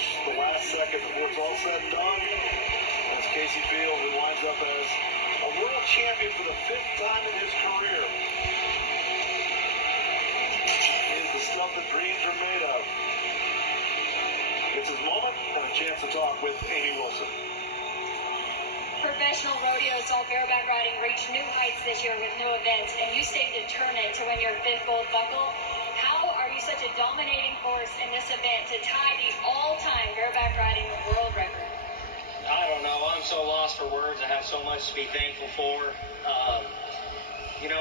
finish the last second before it's all said and done. That's Casey Field, who winds up as a world champion for the 5th time in his career. He is the stuff that dreams are made of. It's his moment and a chance to talk with Amy Wilson. Professional rodeo style bareback riding reached new heights this year with no events, and you stayed determined to win your 5th gold buckle. How are you such a dominating force in this event to tie the all-time bareback riding world record? I don't know. I'm so lost for words. I have so much to be thankful for.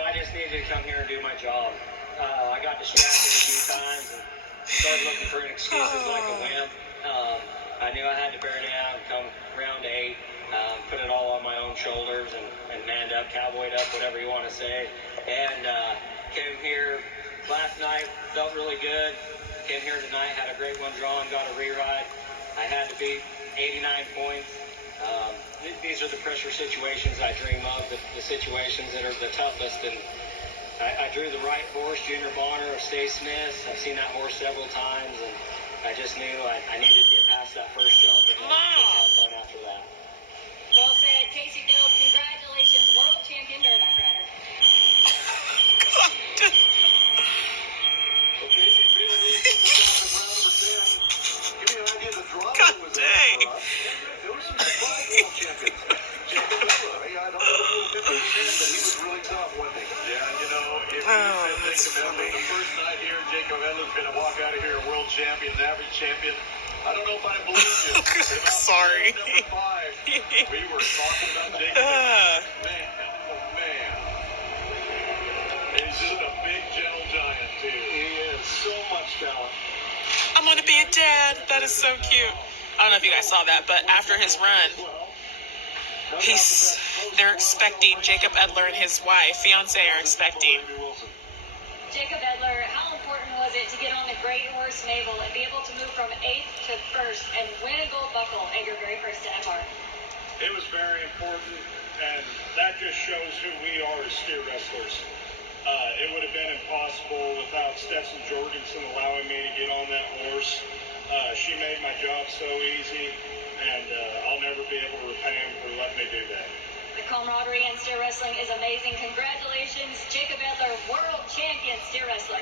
I just needed to come here and do my job. I got distracted a few times and started looking for excuses like a wimp. I knew I had to bear down, come round 8, put it all on my own shoulders and manned up, cowboyed up, whatever you want to say. And came here last night, felt really good. Came here tonight, had a great one drawn, got a re-ride. I had to beat 89 points. These are the pressure situations I dream of, the situations that are the toughest. And I drew the right horse, Junior Bonner of Stay Smith. I've seen that horse several times, and I just knew I needed to get past that first jump and have fun after that. Well said, Casey Field. Congratulations, world champion bareback rider. Well, Casey Field really took the top in round number 10. Give me an idea of the drama that was there for us. There were some surprise world champions. Jacob Edler, I don't know if you remember but he was really tough, wasn't he? Yeah, if you said Jacob Edler the first night here, Jacob Edler's going to walk out of here a world champion, an average champion. I don't know if I believe you. Sorry. Number 5, we were talking about Jacob Edler. Man. He's just a big, gentle giant, too. He has so much talent. I'm going to be a dad. That is so cute. I don't know if you guys saw that, but after his run, they're expecting Jacob Edler and his wife, fiance, are expecting. Jacob Edler, how important was it to get on the great horse Mabel and be able to move from 8th to 1st and win a gold buckle at your very first NFR? It was very important, and that just shows who we are as steer wrestlers. It would have been impossible without Stetson Jorgensen allowing me to get on that horse. She made my job so easy, and I'll never be able to repay him for letting me do that. The camaraderie in steer wrestling is amazing. Congratulations, Jacob Edler, world champion steer wrestler.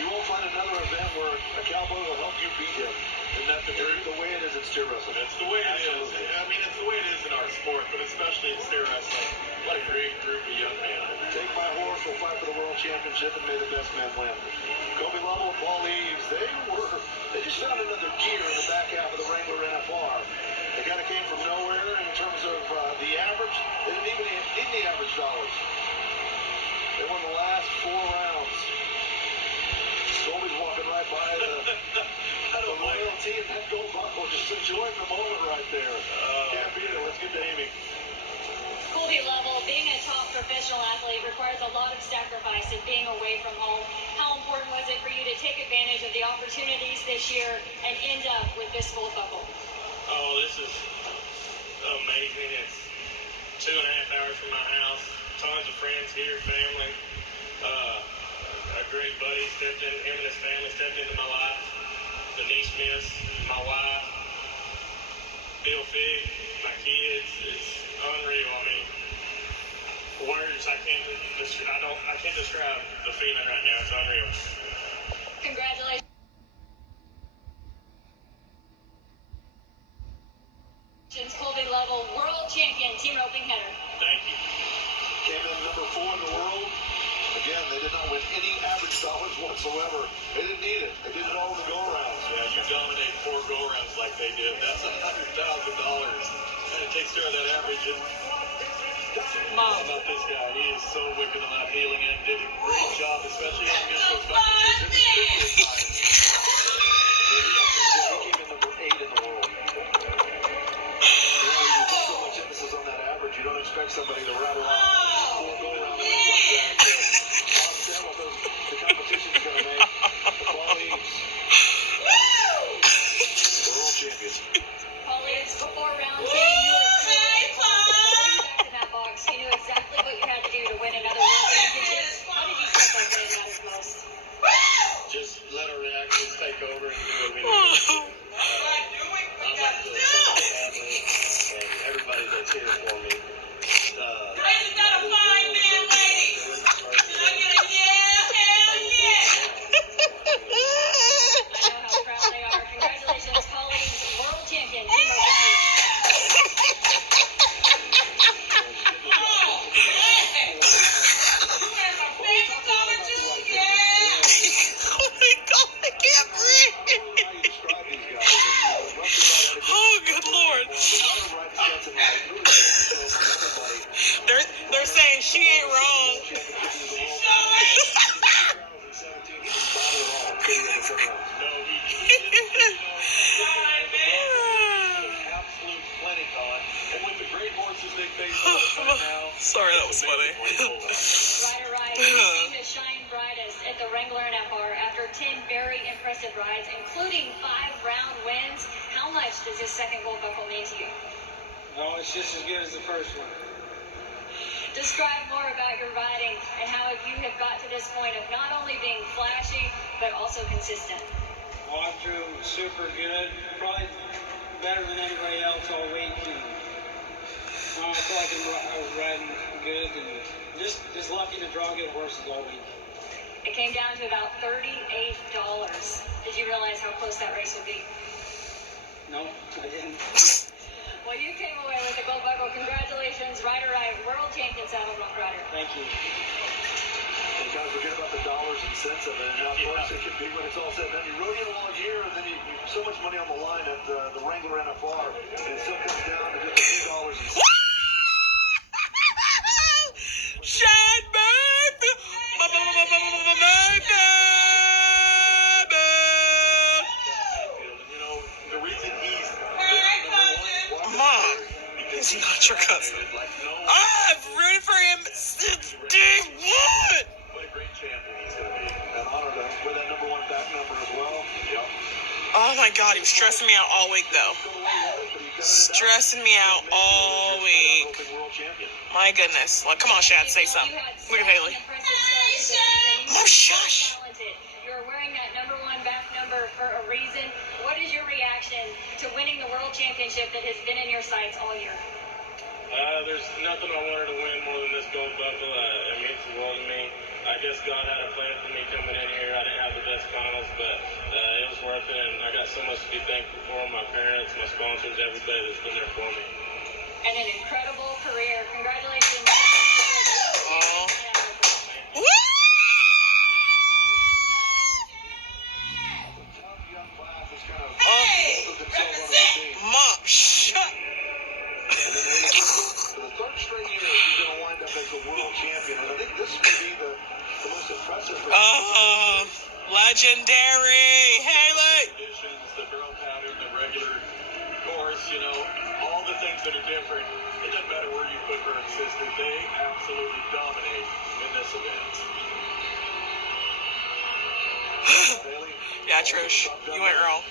You won't find another event where a cowboy will help you beat him. Isn't that the way it is in steer wrestling? That's the way it is. I mean, it's the way it is in our sport, but especially in steer wrestling. What a great group of young men. Take My Horse will fight for the world championship, and may the best man win. Kobe Lovell and Paul Eves, they just found another gear in the back half of the Wrangler NFR. They kind of came from nowhere in terms of the average. They didn't even need the average dollars. They won the last 4 rounds. Kobe's walking right by the loyalty and that gold buckle, just enjoying the moment right there. Can't beat it. Let's get to Amy. Colby Lovell, being a top professional athlete requires a lot of sacrifice and being away from home. How important was it for you to take advantage of the opportunities this year and end up with this gold buckle? Oh, this is amazing. It's 2.5 hours from my house. Tons of friends here, family. A great buddy stepped in, him and his family stepped into my life. Denise Smith, my wife, Bill Fig, my kids. It's unreal. I mean, words I can't describe the feeling right now. It's unreal. Congratulations. Colby Lovell, world champion, team roping header. Thank you. Came in number 4 in the world. Again, they did not win any average dollars whatsoever. They didn't need it. They did it all in the go-rounds. Yeah, you dominate 4 go-rounds like they did. That's $100,000. And it takes care of that average. And Mom. about this guy, he is so wicked on that healing and did a great job, especially against those buckets. He came in number 8 in the world. You put so much emphasis on that average, you don't expect somebody to rattle off 4 go-round wins like that. Understand what the competition's going to make. The Paul Eves, world champion. Paul Eves, before round 10, you were back in that box. You knew exactly what you had to do to win another world championship. How did you feel about getting that as most? second round. No, he didn't. Absolute plenty on. And with the great horses they face all the time now. Sorry, that was funny. Ryder Wright, you seem to shine brightest at the Wrangler NFR after 10 very impressive rides, including 5-round wins. How much does this second gold buckle mean to you? Oh, it's just as good as the first one. Describe more about your riding and how you have got to this point of not only being flashy, but also consistent. Well, I drew super good, probably better than anybody else all week. And, I feel like I was riding good and just lucky to draw good horses all week. It came down to about $38. Did you realize how close that race would be? No, I didn't. Well, you came away with the gold buckle. Congratulations, Ryder Wright, world champion saddle rider. Thank you. You kind of forget about the dollars and cents of it and how close it can be when it's all said and done. You rodeo all year, and then you so much money on the line at the Wrangler NFR, and it still comes down to just a few dollars and cents. Shine, baby! You know, the reason he's Mom, he's not your cousin. I've rooted for him since day one! What a great champion he's going to be. An honor to wear that number 1 back number as well. Yep. Oh my God, he was stressing me out all week though. Stressing me out all week. My goodness. Like, come on, Shad, say something. Look at Haley. Mom, shush. You're wearing that number 1 back number for a reason. What is your reaction to winning the world championship that has been in your sights all year? There's nothing I wanted to win more than this gold buckle. It means the world to me. I guess God had a plan for me coming in here. I didn't have the best finals, but it was worth it, and I got so much to be thankful for. My parents, my sponsors, everybody that's been there for me. And an incredible career. Congratulations. Woo! Mom, shut. For the third straight year, he's going to wind up as the world champion, and I think this may be the most impressive. Legendary. Haley. Conditions, the barrel pattern, the regular course, you know, all the things that are different. It doesn't matter where you put her and sister, they absolutely dominate in this event. Yeah, Trish, you went wrong.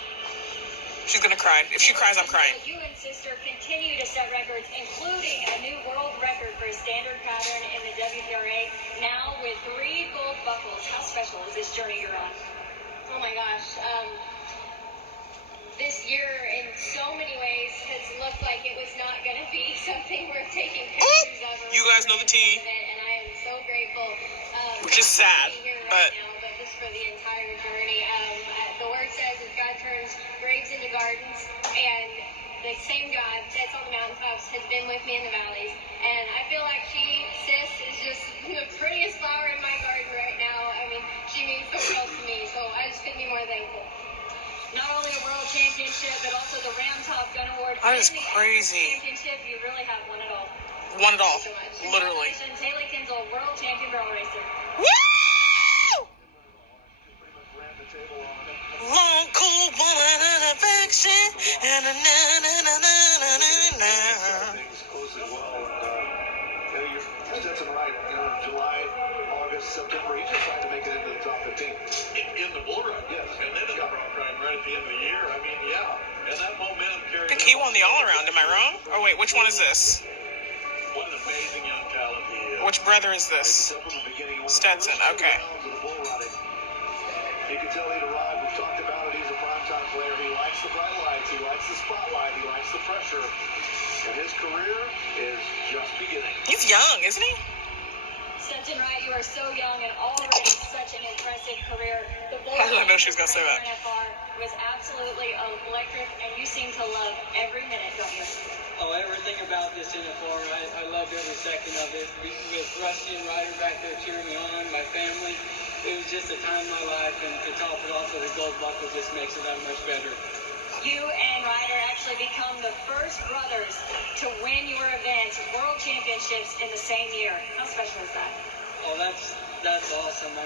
She's gonna cry. If she cries, I'm crying. You and sister continue to set records, including a new world record for a standard pattern in the WPRA, now with 3 gold buckles. How special is this journey you're on? Oh my gosh. This year, in so many ways, has looked like it was not going to be something worth taking pictures of. You guys know the tea. And I am so grateful. Which is sad, to be here but- right now, but just for the entire journey. The word says that God turns graves into gardens, and the same God that's on the mountaintops has been with me in the valleys. And I feel like sis, is just the prettiest flower in my garden right now. I mean, she means the world to me, so I just couldn't be more thankful. Not only a world championship, but also the Ram Top Gun Award. That is and the crazy. Championship, you really have won it all. Won it all. So much. Literally. Congratulations, Haley Kinsel, world champion barrel racer. Woo! Long, cool woman of affection. Na, na, na, na, na, na, na, na. Things closely well, and you're Stetson right. You know, July, August, September, he just tried to make it into the top 15 In the bull run, yes, and then in the rock ride right at the end of the year. I mean, yeah, and that momentum carried. I think he won the all around. Am I wrong? Oh wait, which one is this? What an amazing young talent he is. Which brother is this? Stetson, okay. You can tell he'd arrived. We've talked about it. He's a primetime player. He likes the bright lights. He likes the spotlight. He likes the pressure. And his career is just beginning. He's young, isn't he? Stetson Wright, you are so young and already such an impressive career. The bull How did I know she was gonna say that? NFR was absolutely electric, and you seem to love every minute, don't you? Oh, everything about this NFR, I loved every second of it. With Rusty and Ryder back there cheering me on, my family, it was just a time in my life, and to top it off with a gold buckle just makes it that much better. You and Ryder actually become the first brothers to win your event, world championships, in the same year. How special is that? Oh, that's awesome.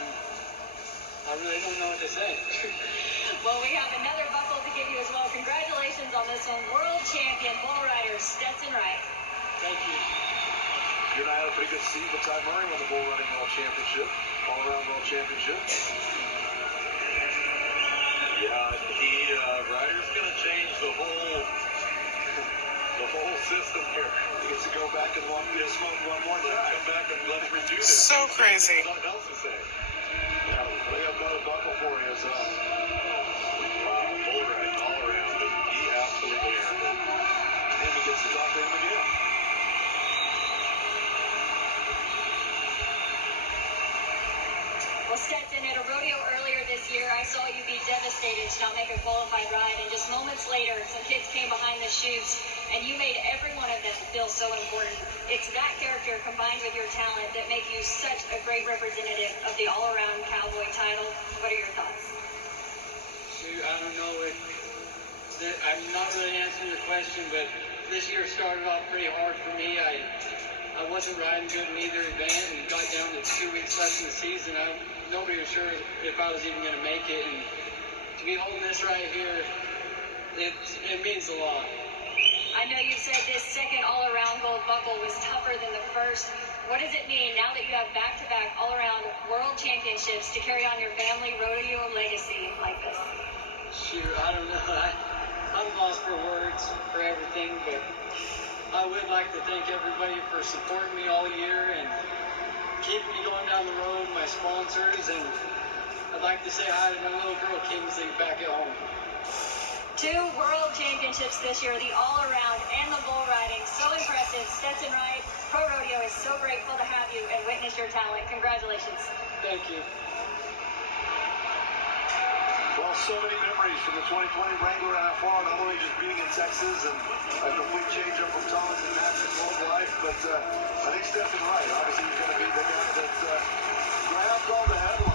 I really don't know what to say. Well, we have another buckle to give you as well. Congratulations on this one. World champion bull rider Stetson Wright. Thank you. You and I had a pretty good seat with Ty Murray on the bull running world championship, all-around world championship. Yeah, Ryder's going to change the whole system here. He gets to go back and smoke one more time. Come back and let him redo this. So crazy. Something else to say. Yeah, we have another buckle for you. Wow, bull ride all around. He absolutely earned it. And he gets to talk to him again. Well, Stetson, at a rodeo earlier this year, I saw you be devastated to not make a qualified ride, and just moments later, some kids came behind the chutes, and you made every one of them feel so important. It's that character combined with your talent that make you such a great representative of the all-around cowboy title. What are your thoughts? Shoot, I don't know I'm not really answering your question, but this year started off pretty hard for me. I wasn't riding good in either event and got down to 2 weeks left in the season. Nobody was sure if I was even going to make it, and to be holding this right here, it means a lot. I know you said this second all-around gold buckle was tougher than the first. What does it mean now that you have back-to-back all-around world championships to carry on your family rodeo legacy like this? Shoot, I don't know. I'm lost for words for everything, but I would like to thank everybody for supporting me all year and keeping me going down the road, my sponsors, and I'd like to say hi to my little girl, Kingsley, back at home. 2 world championships this year, the all-around and the bull riding. So impressive. Stetson Wright, Pro Rodeo is so grateful to have you and witness your talent. Congratulations. Thank you. Well, so many memories from the 2020 Wrangler NFR, not only just being in Texas and a complete change-up from Thomas and Matt's old life, but I think Stetson Wright, obviously, he's going to be the guy that grabs all the headlines.